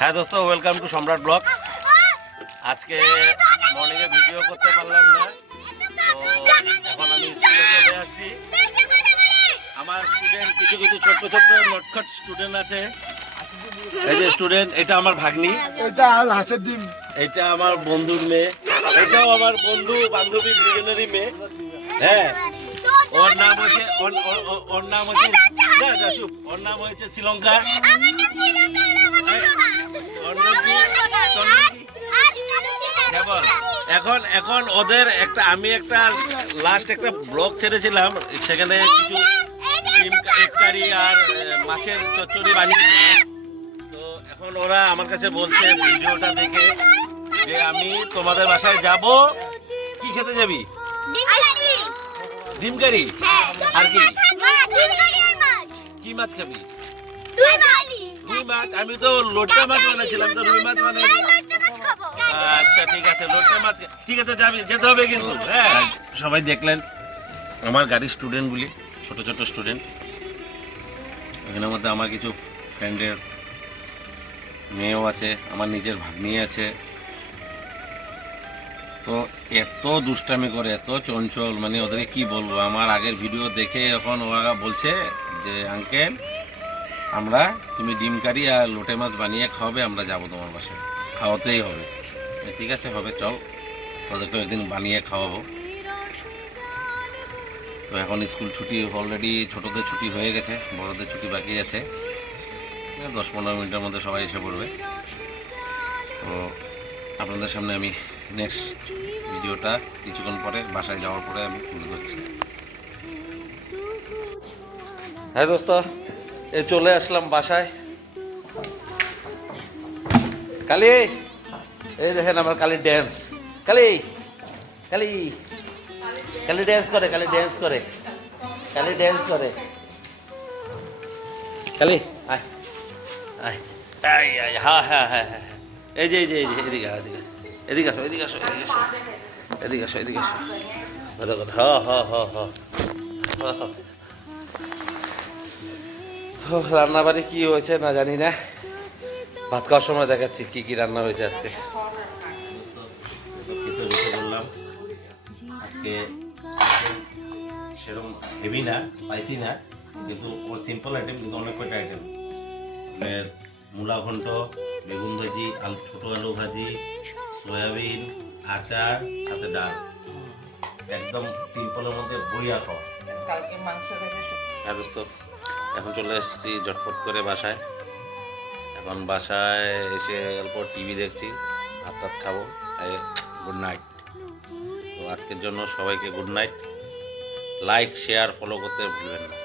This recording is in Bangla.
হ্যাঁ দোস্ত, ওয়েলকাম টু সম্রাট ব্লগ। আজকে মর্নিংয়ে ভিডিও করতে পারলাম না, তো এখন আমি স্কুলে চলে আসছি। আমার স্টুডেন্ট কিছু কিছু ছোট্ট ছোট্ট নটখট স্টুডেন্ট আছে। এই যে স্টুডেন্ট, এটা আমার ভাগ্নি, এটা হাঁসের ডিম, এটা আমার বন্ধুর মেয়ে, এটাও আমার বন্ধু বান্ধবী দুজনেরই মেয়ে। হ্যাঁ, ওর নাম হচ্ছে ওর নাম হয়েছে শ্রীলঙ্কা। এখন এখন ওদের একটা আমি একটা লাস্ট একটা ব্লগ ছেড়েছিলাম, সেখানে কিছু ডিম কারি আর মাছের চচ্চড়ি বানিয়ে। তো এখন ওরা আমার কাছে বলছে ভিডিওটা দেখে যে আমি তোমাদের বাসায় যাব। কি খেতে যাবি? ডিম কারি আর কি? কি মাছ খাবি? রুই মাছ। আমি তো লোটে মাছ বানাচ্ছিলাম, তো রুই মাছ বানাই। আচ্ছা ঠিক আছে, লোটে মাছ ঠিক আছে, যাবি, যেতে হবে কিন্তু। হ্যাঁ, সবাই দেখলেন আমার গাড়ির স্টুডেন্টগুলি, ছোট ছোট স্টুডেন্ট। এখানের মধ্যে আমার কিছু ফ্রেন্ডের মেয়েও আছে, আমার নিজের ভাগ্নি আছে। তো এত দুষ্টামি করে, এত চঞ্চল, মানে ওদেরকে কি বলবো। আমার আগের ভিডিও দেখে এখন ওরা বলছে যে আঙ্কেল, আমরা তুমি ডিম কারি আর লোটে মাছ বানিয়ে খাওয়াবে, আমরা যাবো তোমার বাসায়, খাওয়াতেই হবে। ঠিক আছে, হবে, চল, তোদেরকে একদিন বানিয়ে খাওয়াবো। তো এখন স্কুল ছুটি অলরেডি, ছোটদের ছুটি হয়ে গেছে, বড়দের ছুটি বাকি আছে। 10-15 মিনিটের মধ্যে সবাই এসে পড়বে। তো আপনাদের সামনে আমি নেক্সট ভিডিওটা কিছুক্ষণ পরে বাসায় যাওয়ার পরে আমি তুলে ধরছি। হ্যাঁ দোস্ত, চলে আসলাম বাসায়। কালি, এই দেখেন আমার কালি ড্যান্স। কালি কালি কালি ড্যান্স করে, কালি ড্যান্স করে, কালি ড্যান্স করে। কালি আয় আয় আয় আয়, হ্যাঁ হ্যাঁ হ্যাঁ হ্যাঁ, এই যে এই যে এই যে এদিকে এদিকে এদিকে আসো, এদিকে আসো, এদিকে আসো, এদিকে আসো, এদিকে আসো। ভালো কথা। রান্না বাড়ি কি হয়েছে না জানি না, ভাত খাওয়ার সময় দেখাচ্ছি কি কি রান্না হয়েছে আজকে। বললাম আজকে সেরকম হেভি না, স্পাইসি না, কিন্তু ওর সিম্পল আইটেম, কিন্তু অনেক কয়টা আইটেম। মূলা ঘন্ট, বেগুন ভাজি, ছোট আলু ভাজি, সয়াবিন, আচার, সাথে ডাল। একদম সিম্পলের মধ্যে বড়িয়া খাওয়া। কালকে মাংস গেছে। হ্যাঁ দোস্ত, এখন চলে এসেছি ঝটপট করে বাসায়। এখন বাসায় এসে অল্প টিভি দেখছি, ভাত টাত খাবো। Good night. তো আজকের জন্য সবাইকে good night. Like, share, follow করতে ভুলবেন না।